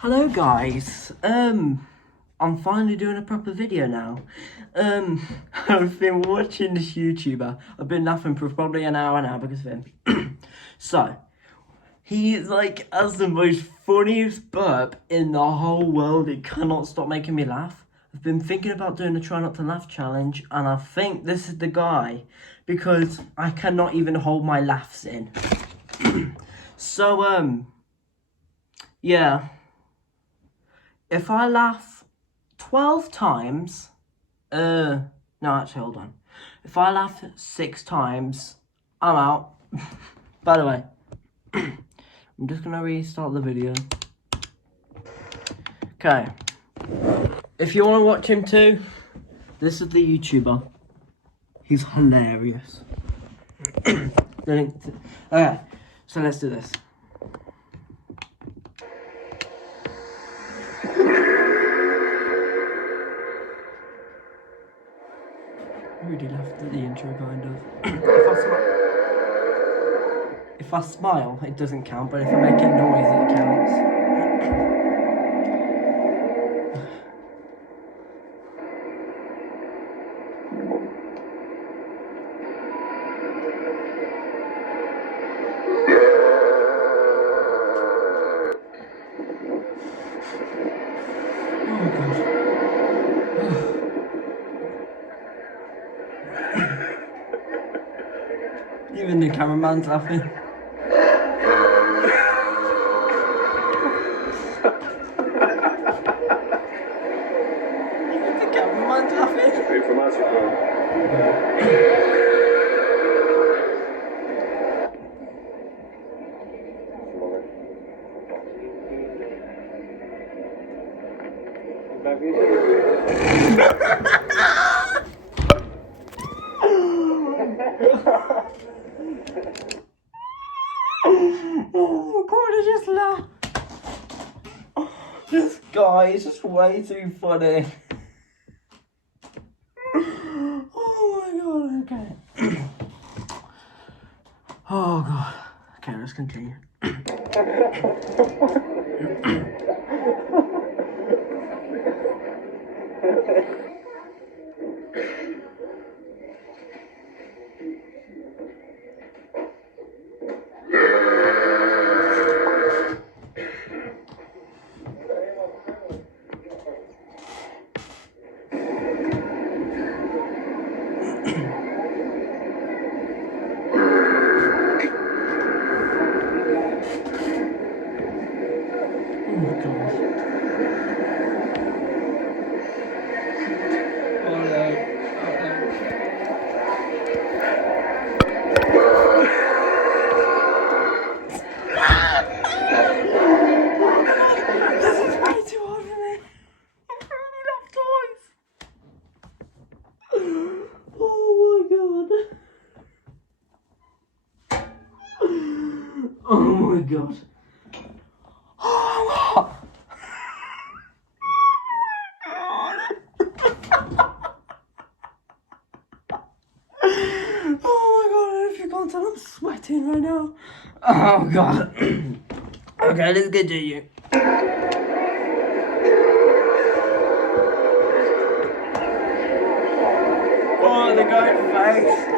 Hello guys, I'm finally doing a proper video now. I've been watching this YouTuber. I've been laughing for probably an hour now because of him. So, he like has the most funniest burp in the whole world. It cannot stop making me laugh. I've been thinking about doing a try not to laugh challenge, and I think this is the guy because I cannot even hold my laughs in. So, yeah. If I laugh 12 times, no, actually, hold on. If I laugh 6 times, I'm out. By the way, I'm just gonna restart the video. Okay. If you want to watch him too, this is the YouTuber. He's hilarious. Okay, so let's do this. I really laughed at the intro, kind of. If I smile, it doesn't count, but if I make a noise, it counts. Oh god. Even the cameraman's laughing. Even the cameraman's laughing. Informatie gewoon. Oh my god, I just laughed. This guy is just way too funny. Oh my god, okay. Oh god. Okay, let's continue. Oh god. Oh no. This is way too hard for me. I really love toys. Oh my god. Oh my god. Oh my god, if you can't tell, I'm sweating right now. Oh god. Okay, let's continue. Oh, the guy's face.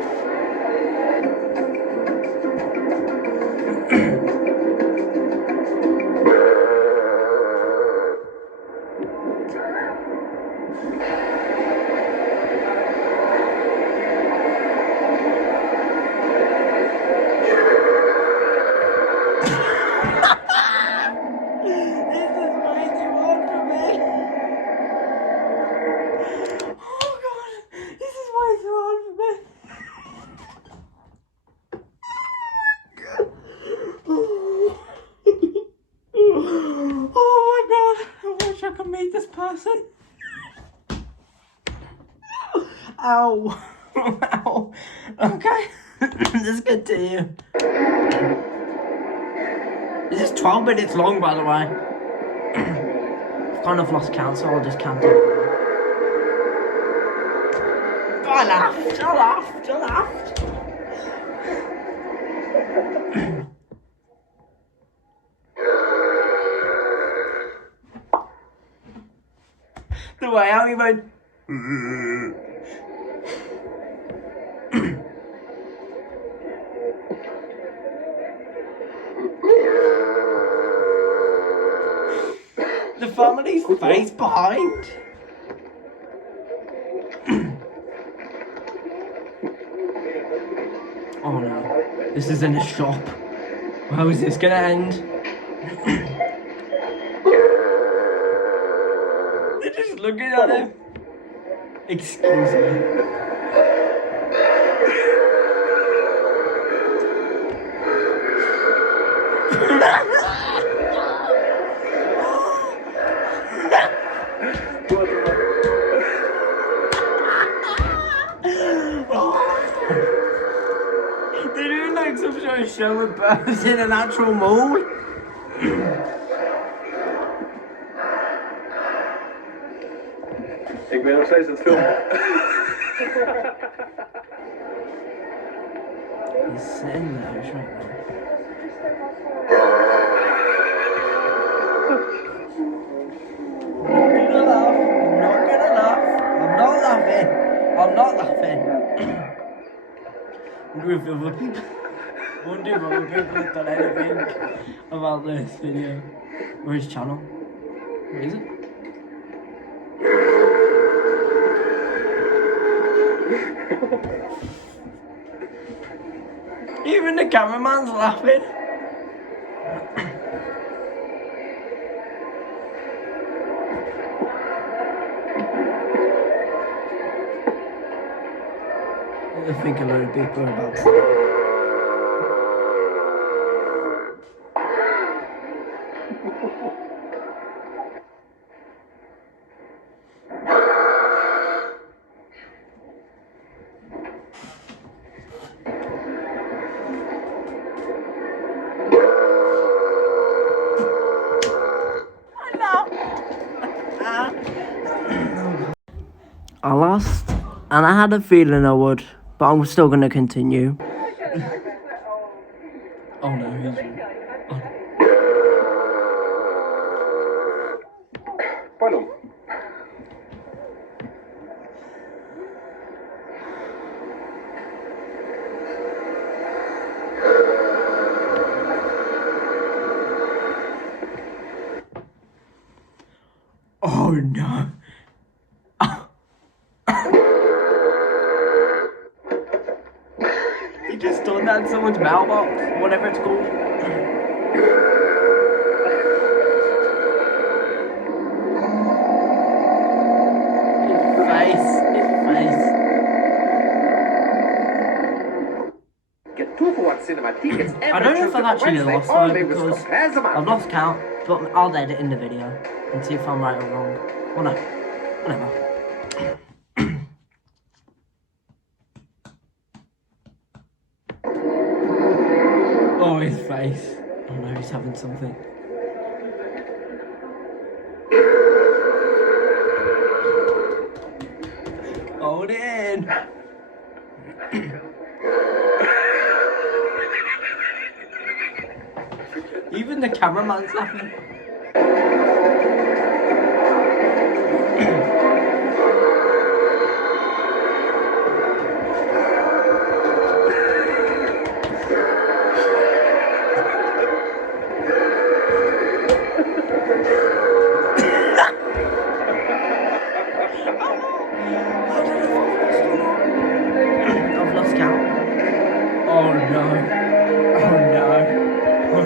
I can meet this person. Ow. Ow. Okay. Let's continue. This is 12 minutes long, by the way. I've kind of lost count, so I'll just count it. I laughed. the way out, he went. The family's face behind. Oh no, this is in a shop. How is this gonna end? They're just looking at him. Excuse me. They're doing like some sort of show with birds in an actual mall. Ik ben nog steeds aan het filmen. He's sitting there, he's right there. I'm not laughing. I wonder if other people have done anything about this video. Or his channel. Where is it? Even the cameraman's laughing. I think a lot of people are about to. I lost, and I had a feeling I would, but I'm still going to continue. Oh no, he's... Pardon. Oh no. He just done that in someone's mailbox, whatever it's called. His face. Get 2 for 1 cinema tickets. I don't know if I've actually lost one because I've lost count, but I'll edit in the video and see if I'm right or wrong. Well, no, whatever. Oh, his face. Oh no, he's having something. Hold it in. Even the cameraman's laughing. I've lost count. Oh no. Oh no. Oh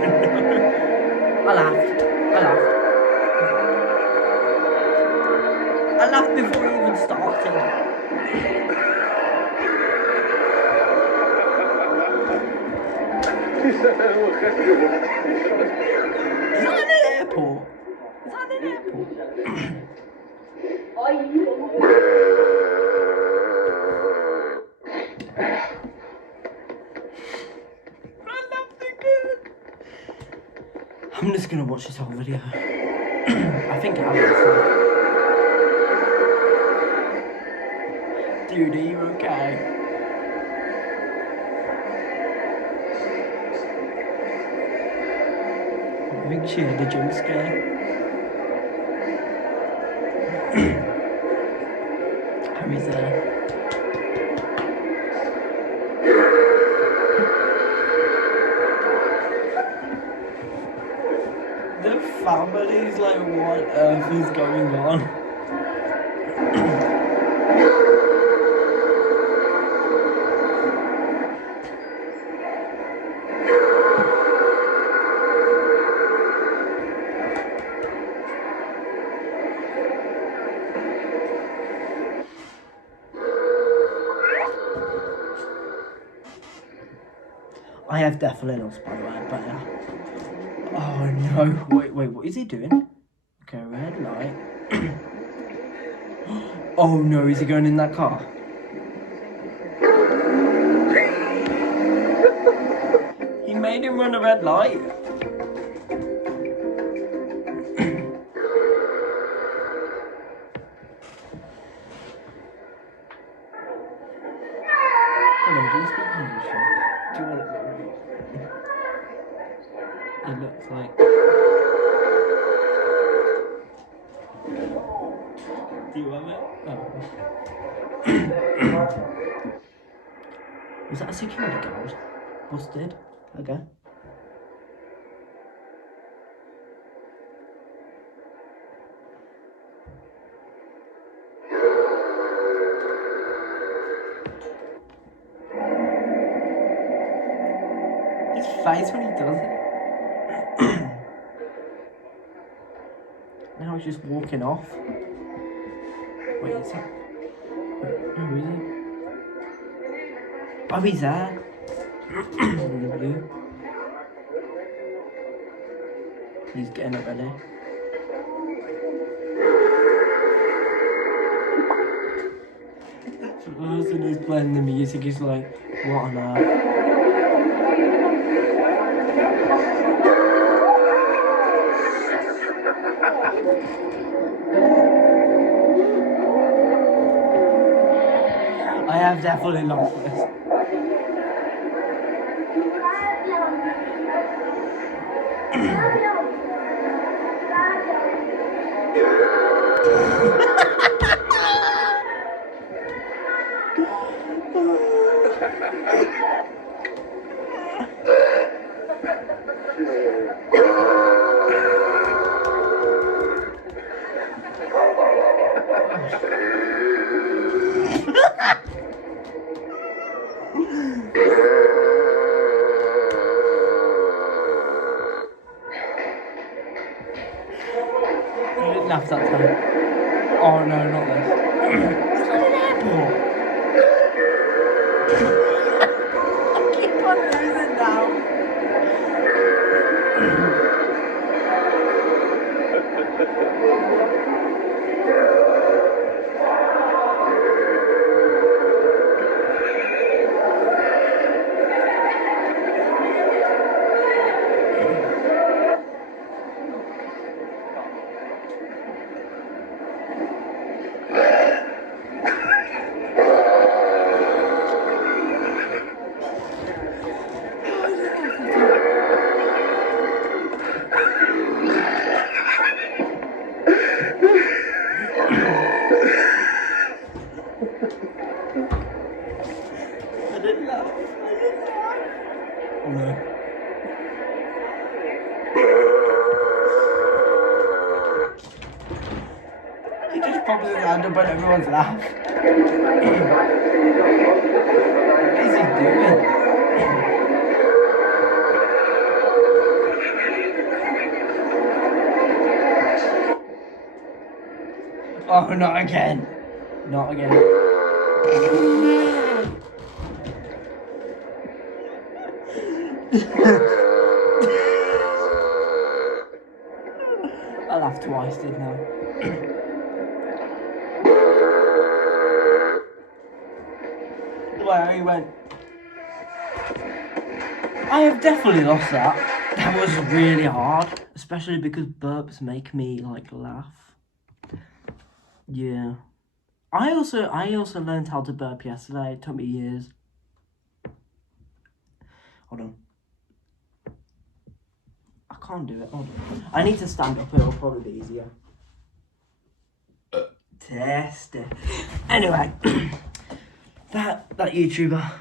no. I laughed before we even started. Is dat helemaal gek, jongen? Is that in an airport? Is that in an airport? I'm just gonna watch this whole video. I think I will. Dude, are you okay? I think she had a jump scare. family's like, what on earth is going on? I have definitely lost, by the way, but yeah. Oh no, wait, what is he doing? Okay, red light. Oh no, is he going in that car? He made him run a red light. Hello, do you speak English? Do you want to... It looks like... Do you want it? Oh. Was that a security guard? Busted? Okay. His face when he does it. Now he's just walking off. Wait, is it? Who is he? Oh, he's there. In the blue. He's getting it ready. The person who's playing the music is like, what on earth? I have definitely lost this. I didn't laugh that time. Oh no, not this. It's not an airport. I keep on losing now. I didn't laugh. Oh no. He just pops his hand up and everyone's laugh. What is he doing? Oh, not again. Not again. I laughed twice, didn't I? The way he went. I have definitely lost that. That was really hard, especially because burps make me like laugh. Yeah. I also learned how to burp yesterday. It took me years. Hold on. I can't do it. Hold on. I need to stand up. It'll probably be easier. Test it. Anyway, that YouTuber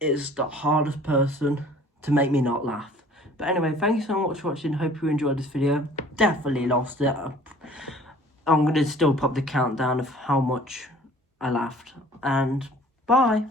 is the hardest person to make me not laugh But anyway, thank you so much for watching. Hope you enjoyed this video. Definitely lost it. I'm going to still pop the countdown of how much I laughed. And bye.